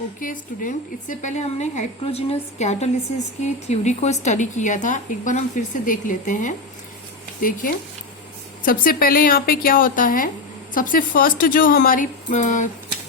Okay student, इससे पहले हमने हेट्रोजीनियस कैटालिसिस की थ्योरी को स्टडी किया था। एक बार हम फिर से देख लेते हैं। देखिए, सबसे पहले यहाँ पे क्या होता है, सबसे फर्स्ट जो हमारी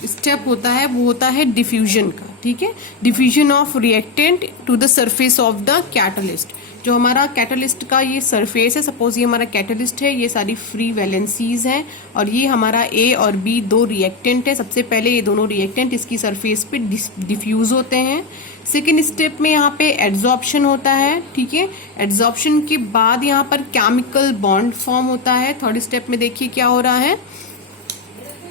स्टेप होता है वो होता है डिफ्यूजन का। ठीक है, diffusion of reactant to the surface of the catalyst. जो हमारा कैटलिस्ट का ये सरफेस है, सपोज ये हमारा कैटलिस्ट है, ये सारी फ्री वैलेंसीज हैं और ये हमारा ए और बी दो रिएक्टेंट है। सबसे पहले ये दोनों रिएक्टेंट इसकी सरफेस पे डिफ्यूज होते हैं। सेकेंड स्टेप में यहाँ पे एड्सॉर्प्शन होता है। ठीक है, एड्सॉर्प्शन के बाद यहाँ पर केमिकल बॉन्ड फॉर्म होता है। थर्ड स्टेप में देखिए क्या हो रहा है,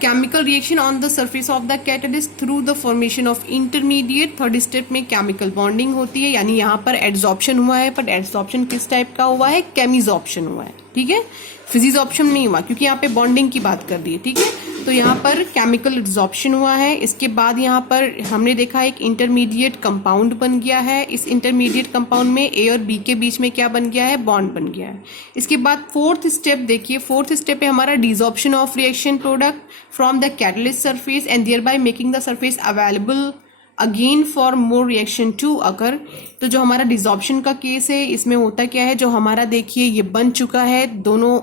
chemical reaction on the surface of the catalyst through the formation of intermediate. Third step में केमिकल बॉन्डिंग होती है, यानी यहाँ पर एड्सॉर्प्शन हुआ है, पर एड्सॉर्प्शन किस टाइप का हुआ है, केमिसॉर्प्शन हुआ है। ठीक है, फिजिसॉर्प्शन नहीं हुआ क्योंकि यहाँ पे बॉन्डिंग की बात कर दी है। ठीक है, तो यहाँ पर केमिकल एड्सॉर्प्शन हुआ है। इसके बाद यहाँ पर हमने देखा एक इंटरमीडिएट कंपाउंड बन गया है। इस इंटरमीडिएट कंपाउंड में ए और बी के बीच में क्या बन गया है, बॉन्ड बन गया है। इसके बाद फोर्थ स्टेप देखिए, फोर्थ स्टेप है हमारा desorption of reaction product from the catalyst surface and thereby making the surface available again for more reaction to occur. तो जो हमारा डिसॉर्प्शन का केस है, इसमें होता क्या है, जो हमारा देखिए ये बन चुका है, दोनों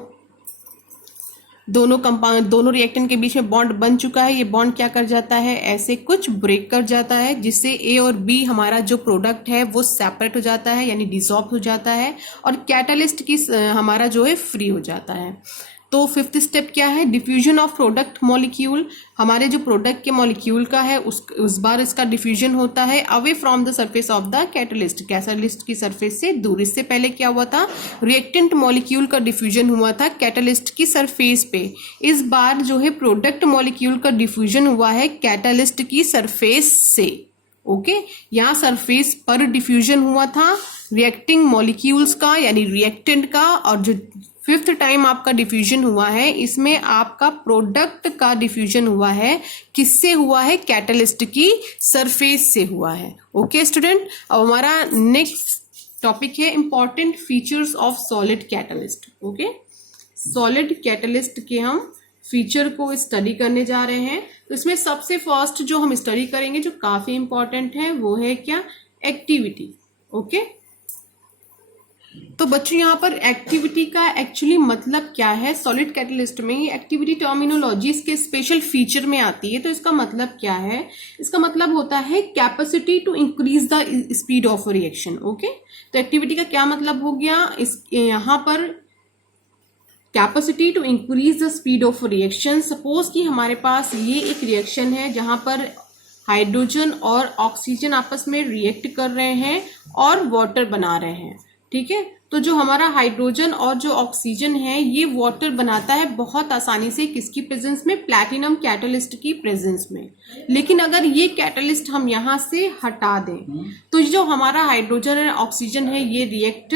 रिएक्टेंट के बीच में बॉन्ड बन चुका है। ये बॉन्ड क्या कर जाता है, ऐसे कुछ ब्रेक कर जाता है, जिससे ए और बी हमारा जो प्रोडक्ट है वो सेपरेट हो जाता है, यानी डिसॉल्व हो जाता है और कैटलिस्ट की हमारा जो है फ्री हो जाता है। तो फिफ्थ स्टेप क्या है, डिफ्यूजन ऑफ प्रोडक्ट मॉलिक्यूल। हमारे जो प्रोडक्ट के मॉलिक्यूल का है उस बार इसका डिफ्यूजन होता है away from the surface of the catalyst, catalyst की सरफेस से दूर। इससे पहले क्या हुआ था, रिएक्टेंट मॉलिक्यूल का डिफ्यूजन हुआ था कैटलिस्ट की सरफेस पे। इस बार जो है प्रोडक्ट मॉलिक्यूल का डिफ्यूजन हुआ है कैटलिस्ट की सरफेस से। ओके, यहाँ सरफेस पर डिफ्यूजन हुआ था रिएक्टिंग मॉलिक्यूल्स का, यानी रिएक्टेंट का। और जो फिफ्थ टाइम आपका डिफ्यूजन हुआ है, इसमें आपका प्रोडक्ट का डिफ्यूजन हुआ है, किससे हुआ है, कैटलिस्ट की सरफेस से हुआ है। ओके स्टूडेंट, अब हमारा नेक्स्ट टॉपिक है important features of solid catalyst. Okay, solid catalyst के हम फीचर को स्टडी करने जा रहे हैं। तो इसमें सबसे फर्स्ट जो हम स्टडी करेंगे, जो काफी इंपॉर्टेंट है, वो है क्या, एक्टिविटी। ओके, तो बच्चों यहाँ पर एक्टिविटी का एक्चुअली मतलब क्या है, सॉलिड कैटलिस्ट में ये एक्टिविटी टर्मिनोलॉजी इसके स्पेशल फीचर में आती है। तो इसका मतलब क्या है, इसका मतलब होता है capacity to increase the speed of reaction. Okay, तो एक्टिविटी का क्या मतलब हो गया, इस यहाँ पर capacity to increase the speed of reaction. Suppose कि हमारे पास ये एक रिएक्शन है जहां पर हाइड्रोजन और ऑक्सीजन आपस में रिएक्ट कर रहे हैं और वाटर बना रहे हैं। ठीक है, तो जो हमारा हाइड्रोजन और जो ऑक्सीजन है ये वाटर बनाता है बहुत आसानी से, किसकी प्रेजेंस में, प्लैटिनम कैटलिस्ट की प्रेजेंस में। लेकिन अगर ये कैटलिस्ट हम यहाँ से हटा दें तो जो हमारा हाइड्रोजन और ऑक्सीजन है ये रिएक्ट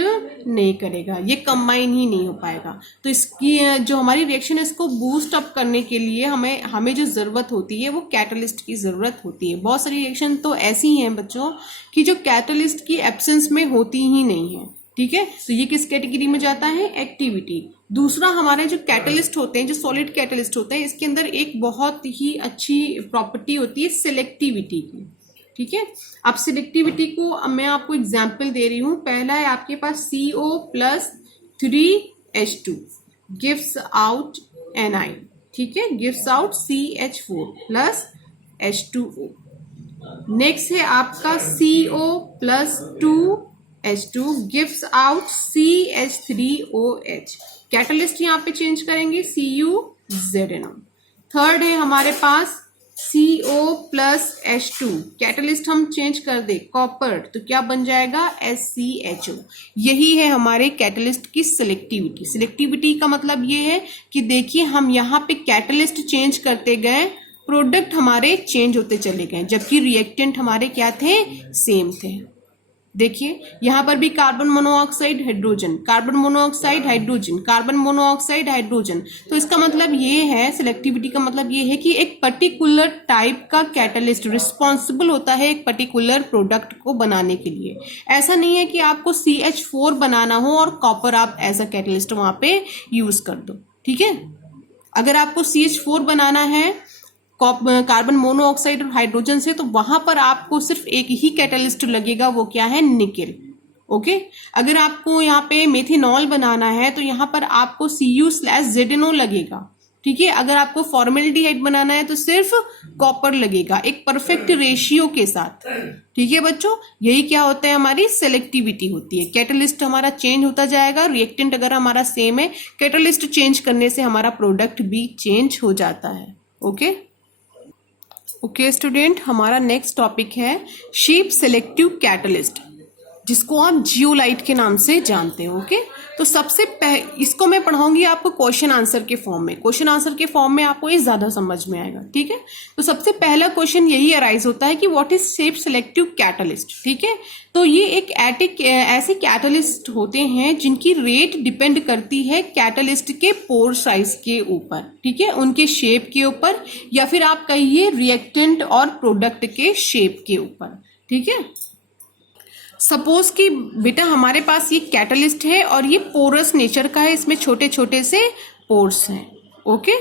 नहीं करेगा, ये कंबाइन ही नहीं हो पाएगा। तो इसकी जो हमारी रिएक्शन है इसको बूस्ट अप करने के लिए हमें जो जरूरत होती है वो कैटलिस्ट की जरूरत होती है। बहुत सारी रिएक्शन तो ऐसी हैं बच्चों कि जो कैटलिस्ट की एब्सेंस में होती ही नहीं है। ठीक है, तो ये किस कैटेगरी में जाता है, एक्टिविटी। दूसरा, हमारे जो कैटलिस्ट होते हैं, जो सॉलिड कैटलिस्ट होते हैं, इसके अंदर एक बहुत ही अच्छी प्रॉपर्टी होती है सिलेक्टिविटी की। ठीक है, अब सिलेक्टिविटी को मैं आपको एग्जांपल दे रही हूं। पहला है आपके पास CO+3H2 गिव्स आउट Ni। ठीक है, गिव्स आउट CH4+H2O। नेक्स्ट है आपका CO+2H2 gives out CH3OH। Catalyst यहाँ पे चेंज करेंगे CuZnO। थर्ड है हमारे पास CO+H2, कैटलिस्ट हम चेंज कर दे कॉपर, तो क्या बन जाएगा, SCHO। यही है हमारे कैटलिस्ट की सिलेक्टिविटी। सिलेक्टिविटी का मतलब ये है कि देखिए हम यहाँ पे कैटलिस्ट चेंज करते गए, प्रोडक्ट हमारे चेंज होते चले गए, जबकि रिएक्टेंट हमारे क्या थे, सेम थे। देखिए यहाँ पर भी carbon monoxide hydrogen, carbon monoxide hydrogen, carbon monoxide hydrogen. तो इसका मतलब ये है, सिलेक्टिविटी का मतलब ये है कि एक पर्टिकुलर टाइप का कैटलिस्ट रिस्पॉन्सिबल होता है एक पर्टिकुलर प्रोडक्ट को बनाने के लिए। ऐसा नहीं है कि आपको CH4 बनाना हो और कॉपर आप एज अ कैटलिस्ट वहां पे यूज कर दो। ठीक है, अगर आपको CH4 बनाना है, कार्बन मोनोऑक्साइड और हाइड्रोजन से, तो वहां पर आपको सिर्फ एक ही कैटलिस्ट लगेगा, वो क्या है, निकेल। ओके अगर आपको यहाँ पे मेथेनॉल बनाना है तो यहाँ पर आपको Cu/ZnO लगेगा। ठीक है, अगर आपको फॉर्मेल्डिहाइड बनाना है तो सिर्फ कॉपर लगेगा, एक परफेक्ट रेशियो के साथ। ठीक है बच्चों, यही क्या होता है, हमारी सेलेक्टिविटी होती है। कैटलिस्ट हमारा चेंज होता जाएगा, रिएक्टेंट अगर हमारा सेम है, कैटलिस्ट चेंज करने से हमारा प्रोडक्ट भी चेंज हो जाता है। ओके स्टूडेंट, हमारा नेक्स्ट टॉपिक है शेप सेलेक्टिव कैटलिस्ट, जिसको आप जियोलाइट के नाम से जानते हो। ओके तो सबसे इसको मैं पढ़ाऊंगी आपको क्वेश्चन आंसर के फॉर्म में। क्वेश्चन आंसर के फॉर्म में आपको ये ज्यादा समझ में आएगा। ठीक है, तो सबसे पहला क्वेश्चन यही अराइज होता है कि what is shape selective catalyst. ठीक है, तो ये एक ऐसे कैटलिस्ट होते हैं जिनकी रेट डिपेंड करती है कैटलिस्ट के पोर साइज के ऊपर। ठीक है, उनके शेप के ऊपर, या फिर आप कहिए रिएक्टेंट और प्रोडक्ट के शेप के ऊपर। ठीक है, सपोज कि बेटा हमारे पास ये कैटलिस्ट है और ये पोरस नेचर का है, इसमें छोटे छोटे से पोर्स हैं। ओके,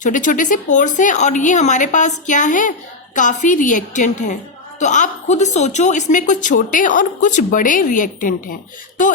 छोटे छोटे से पोर्स हैं और ये हमारे पास क्या है, काफी रिएक्टेंट हैं। तो आप खुद सोचो, इसमें कुछ छोटे और कुछ बड़े रिएक्टेंट हैं, तो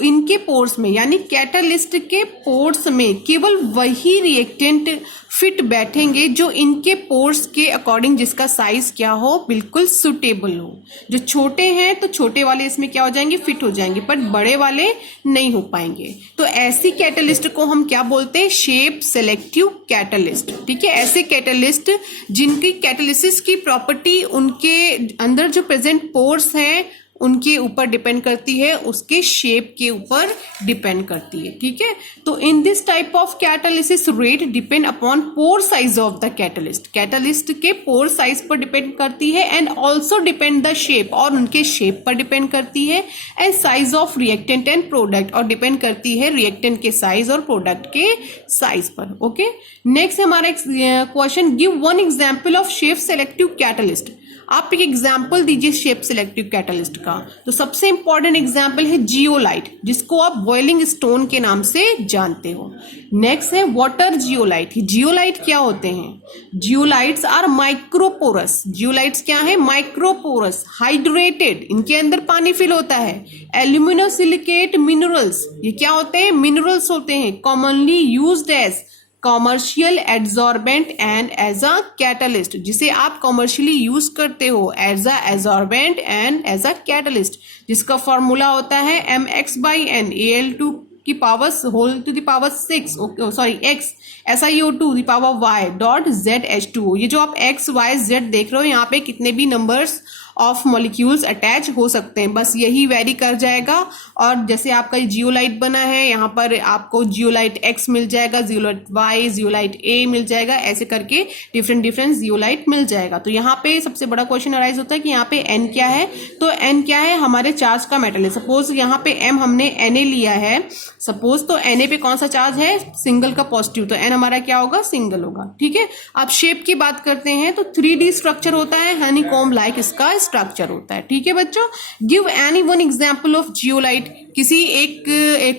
इनके पोर्स में यानी कैटलिस्ट के पोर्स में केवल वही रिएक्टेंट फिट बैठेंगे जो इनके पोर्स के अकॉर्डिंग, जिसका साइज क्या हो, बिल्कुल सुटेबल हो। जो छोटे हैं तो छोटे वाले इसमें क्या हो जाएंगे, फिट हो जाएंगे, पर बड़े वाले नहीं हो पाएंगे। तो ऐसी कैटलिस्ट को हम क्या बोलते हैं, शेप सेलेक्टिव कैटलिस्ट। ठीक है, ऐसे कैटलिस्ट जिनकी कैटलिसिस की प्रॉपर्टी उनके अंदर जो प्रेजेंट पोर्स हैं उनके ऊपर डिपेंड करती है, उसके शेप के ऊपर डिपेंड करती है। ठीक है, तो in this type of catalysis rate depend upon pore size of the catalyst. Catalyst के पोर साइज पर डिपेंड करती है, and also depend the shape, और उनके शेप पर डिपेंड करती है, and size of reactant and product, और डिपेंड करती है रिएक्टेंट के साइज और प्रोडक्ट के साइज पर। ओके, नेक्स्ट हमारा question, give one example of shape selective catalyst. आप एक एग्जाम्पल दीजिए शेप सेलेक्टिव कैटलिस्ट का। तो सबसे इंपॉर्टेंट एग्जाम्पल है जियोलाइट, जिसको आप बॉइलिंग स्टोन के नाम से जानते हो। नेक्स्ट है वाटर जियोलाइट। जियोलाइट क्या होते हैं, जियोलाइट्स आर माइक्रोपोरस। जियोलाइट्स क्या है, माइक्रोपोरस, हाइड्रेटेड, इनके अंदर पानी फिल होता है। एल्यूमिनोसिलिकेट मिनरल्स, ये क्या होते हैं, मिनरल्स होते हैं। Commonly used as commercial adsorbent and as a catalyst, जिसे आप कॉमर्शियली यूज करते हो as a adsorbent and as a catalyst, जिसका फॉर्मूला होता है mx/n Al2 की power whole to the power 6 x SiO2 to the power y dot ZH2O। ये जो आप x y z देख रहे हो, यहाँ पे कितने भी नंबर्स ऑफ मॉलिक्यूल्स अटैच हो सकते हैं, बस यही वेरी कर जाएगा। और जैसे आपका जियोलाइट बना है, यहाँ पर आपको जियोलाइट X मिल जाएगा, जियोलाइट Y, जियोलाइट A मिल जाएगा, ऐसे करके डिफरेंट जियोलाइट मिल जाएगा। तो यहाँ पे सबसे बड़ा क्वेश्चन अराइज होता है कि यहाँ पे N क्या है। तो N क्या है, हमारे चार्ज का मेटल है। सपोज यहाँ पे M हमने Na लिया है, सपोज, तो Na पे कौन सा चार्ज है, सिंगल का पॉजिटिव, तो N हमारा क्या होगा, सिंगल होगा। ठीक है, अब शेप की बात करते हैं तो 3D स्ट्रक्चर होता है, हनीकॉम्ब लाइक इसका स्ट्रक्चर होता है। ठीक है बच्चों, give any one example of zeolite. किसी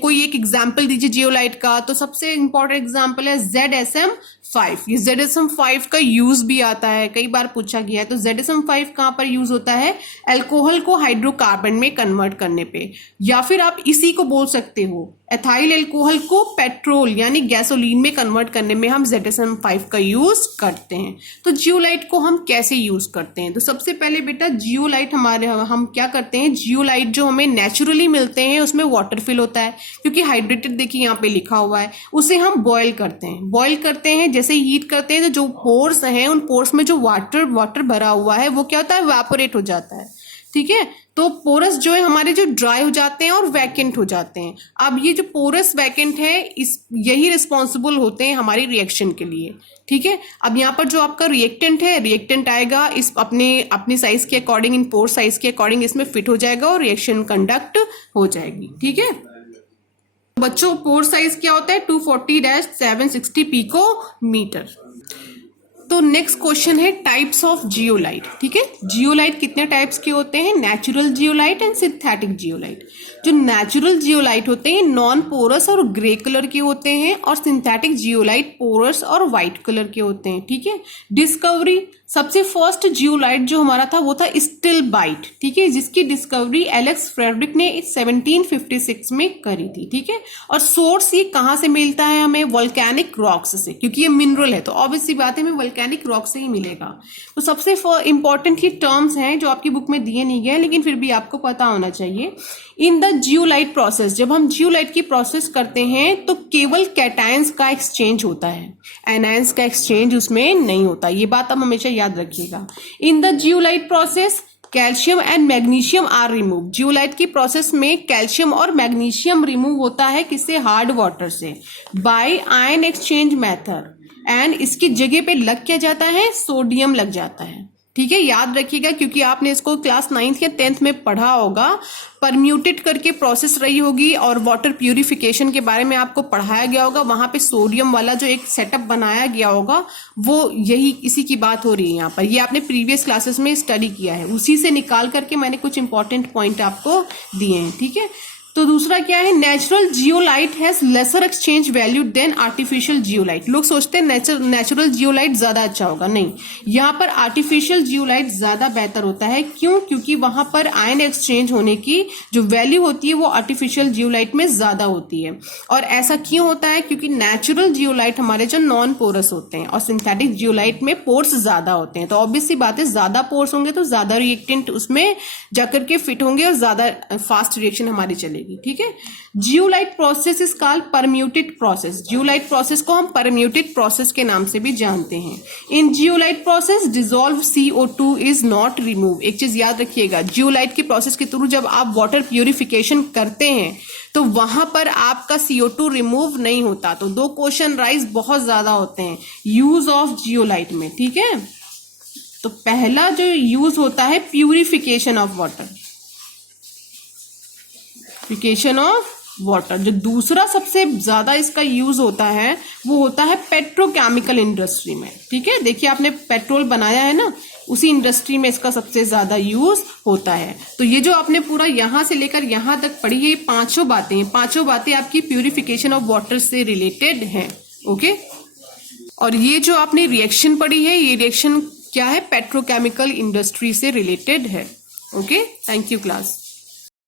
कोई एक एग्जाम्पल दीजिए जियोलाइट का। तो सबसे इंपॉर्टेंट एग्जाम्पल है ZSM5। ये ZSM5 का यूज भी आता है, कई बार पूछा गया है। तो ZSM5 कहाँ पर यूज होता है, अल्कोहल को हाइड्रोकार्बन में कन्वर्ट करने पे, या फिर आप इसी को बोल सकते हो, एथाइल अल्कोहल को पेट्रोल यानी गैसोलीन में कन्वर्ट करने में हम ZSM5 का यूज करते हैं। तो जियोलाइट को हम कैसे यूज करते हैं, तो सबसे पहले बेटा जियोलाइट हम क्या करते हैं, जियोलाइट जो हमें नेचुरली मिलते हैं उसमें वाटर फिल होता है, क्योंकि हाइड्रेटेड देखिए यहाँ पे लिखा हुआ है। उसे हम बॉयल करते हैं। बॉयल करते हैं, जैसे हीट करते हैं, तो जो पोर्स हैं उन पोर्स में जो वाटर भरा हुआ है वो क्या होता है, इवेपोरेट हो जाता है। ठीक है, तो पोरस जो है हमारे जो ड्राई हो जाते हैं और वैकेंट हो जाते हैं। अब ये जो पोरस वैकेंट है, यही रिस्पॉन्सिबल होते हैं हमारी रिएक्शन के लिए। ठीक है, अब यहाँ पर जो आपका रिएक्टेंट है, रिएक्टेंट आएगा इस अपने साइज के अकॉर्डिंग, इन पोर साइज के अकॉर्डिंग इसमें फिट हो जाएगा और रिएक्शन कंडक्ट हो जाएगी। ठीक है बच्चों, पोर साइज क्या होता है, 240-760 पिकोमीटर। तो नेक्स्ट क्वेश्चन है टाइप्स ऑफ जियोलाइट। ठीक है, जियोलाइट कितने टाइप्स के होते हैं, natural zeolite and synthetic zeolite. जो नेचुरल जियोलाइट होते हैं नॉन पोरस और ग्रे कलर के होते हैं, और सिंथेटिक जियोलाइट पोरस और व्हाइट कलर के होते हैं। ठीक है, डिस्कवरी सबसे फर्स्ट जियोलाइट जो हमारा था वो था स्टिलबाइट। ठीक है, जिसकी डिस्कवरी एलेक्स फ्रेडरिक ने 1756 में करी थी। ठीक है, और सोर्स ये कहाँ से मिलता है हमें? वोल्केनिक रॉक्स से, क्योंकि ये मिनरल है तो ऑब्वियसली बात है हमें वोल्केनिक रॉक से ही मिलेगा। तो सबसे इंपॉर्टेंट ये टर्म्स हैं जो आपकी बुक में दिए नहीं गए लेकिन फिर भी आपको पता होना चाहिए। इन द जियोलाइट प्रोसेस, जब हम जियोलाइट की प्रोसेस करते हैं तो केवल कैटायंस का एक्सचेंज होता है, एनायंस का एक्सचेंज उसमें नहीं होता। ये बात आप हमेशा याद रखिएगा। In the zeolite process calcium and magnesium are remove. Zeolite की प्रोसेस में कैल्शियम और मैग्नीशियम रिमूव होता है किससे? हार्ड वाटर से, by ion exchange method. And इसकी जगह पे लग क्या जाता है? सोडियम लग जाता है। ठीक है, याद रखिएगा क्योंकि आपने इसको क्लास 9th या 10th में पढ़ा होगा। परम्यूटेट करके प्रोसेस रही होगी और वाटर प्यूरिफिकेशन के बारे में आपको पढ़ाया गया होगा। वहां पे सोडियम वाला जो एक सेटअप बनाया गया होगा वो यही इसी की बात हो रही है यहाँ पर। ये आपने प्रीवियस क्लासेस में स्टडी किया है, उसी से निकाल करके मैंने कुछ इंपॉर्टेंट पॉइंट आपको दिए हैं। ठीक है, तो दूसरा क्या है? Natural zeolite has lesser exchange value than artificial zeolite. लोग सोचते हैं नेचुरल जियोलाइट ज्यादा अच्छा होगा, नहीं, यहाँ पर आर्टिफिशियल जियोलाइट ज्यादा बेहतर होता है। क्यों? क्योंकि वहां पर आयन एक्सचेंज होने की जो वैल्यू होती है वो आर्टिफिशियल जियोलाइट में ज्यादा होती है। और ऐसा क्यों होता है? क्योंकि नेचुरल जियोलाइट हमारे जो नॉन पोरस होते हैं और सिंथेटिक जियोलाइट में पोर्स ज्यादा होते हैं। तो ऑब्वियसली बात है ज्यादा पोर्स होंगे तो ज्यादा रिएक्टेंट उसमें जाकर के फिट होंगे और ज्यादा फास्ट रिएक्शन हमारी चलेगी। ठीक है, zeolite process is called permuted process. Zeolite process को हम परम्यूटेड प्रोसेस के नाम से भी जानते हैं। In zeolite process dissolve CO2 is not remove. एक चीज याद रखिएगा, जियोलाइट की प्रोसेस के थ्रू जब आप वाटर प्यूरिफिकेशन करते हैं तो वहां पर आपका CO2 रिमूव नहीं होता। तो दो क्वेश्चन राइज बहुत ज्यादा होते हैं यूज ऑफ जियोलाइट में। ठीक है, तो पहला जो यूज होता है purification of water, purification of water. जो दूसरा सबसे ज्यादा इसका यूज होता है वो होता है पेट्रोकेमिकल इंडस्ट्री में। ठीक है, देखिए आपने पेट्रोल बनाया है ना, उसी इंडस्ट्री में इसका सबसे ज्यादा यूज होता है। तो ये जो आपने पूरा यहां से लेकर यहां तक पढ़ी है, पांचों बातें आपकी प्यूरिफिकेशन ऑफ वाटर से रिलेटेड हैं। ओके, और ये जो आपने रिएक्शन पढ़ी है, ये रिएक्शन क्या है? पेट्रोकेमिकल इंडस्ट्री से रिलेटेड है। Okay, thank you class.